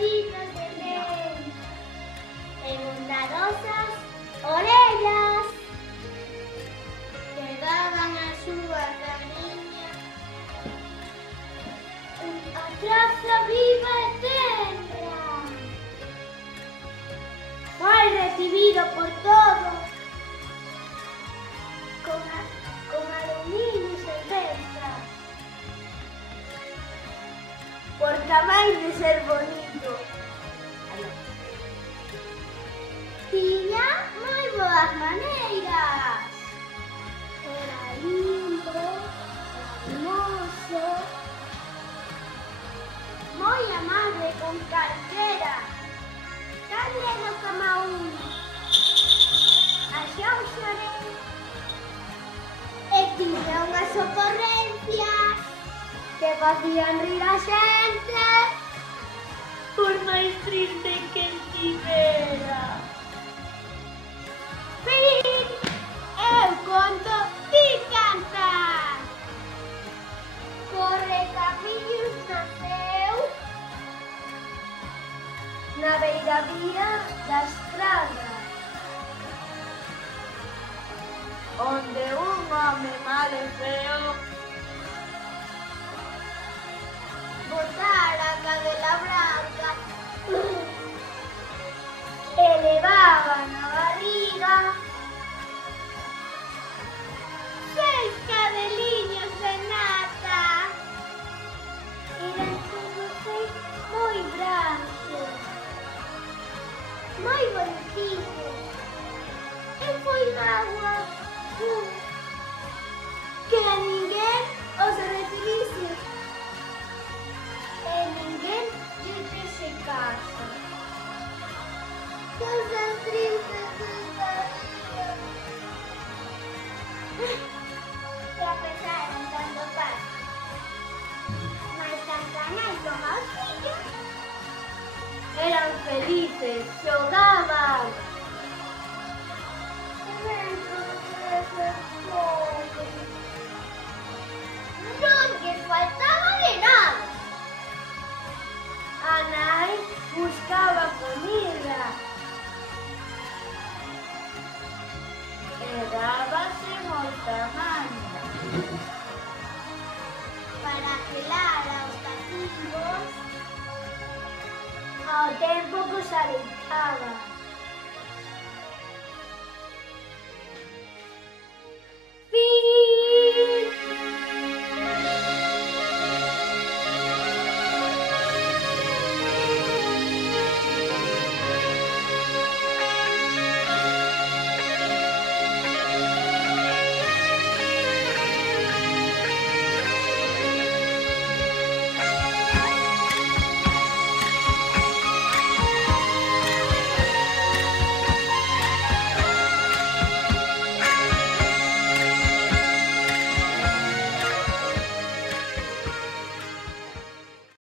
patitas de len e bondadosas orellas que daban a súa cariña unha traza viva e tenra. Foi recibido por todos con aluminio e cerveza. Porque máis de ser bonito, tiña moi boas maneiras. Era lindo, hermoso, moi amable con calquera. Tan leno como un axóxore e tiña unhas ocorrencias que facían rir a xente, por máis triste que estivera. Fin! Eu conto, ti cantas! Corre camiños naceu na beira vía da estrada, onde un home mal e feo botara a cadela branca e levaba na barriga 6 cadeliños de nata. Eran todos 6 moi brancos, moi bonitos. E foi agua que a ninguén os recibise e ninguén lle fese caso. Cosas tristes da vida. Que a pesar en tanto caso, mais tan canais como os fillos, eran felices, xogaban. Non lles faltaba de nada. A nai buscaba comida e dábase moita manda para pelar aos cativos ao tempo que os aleitaba.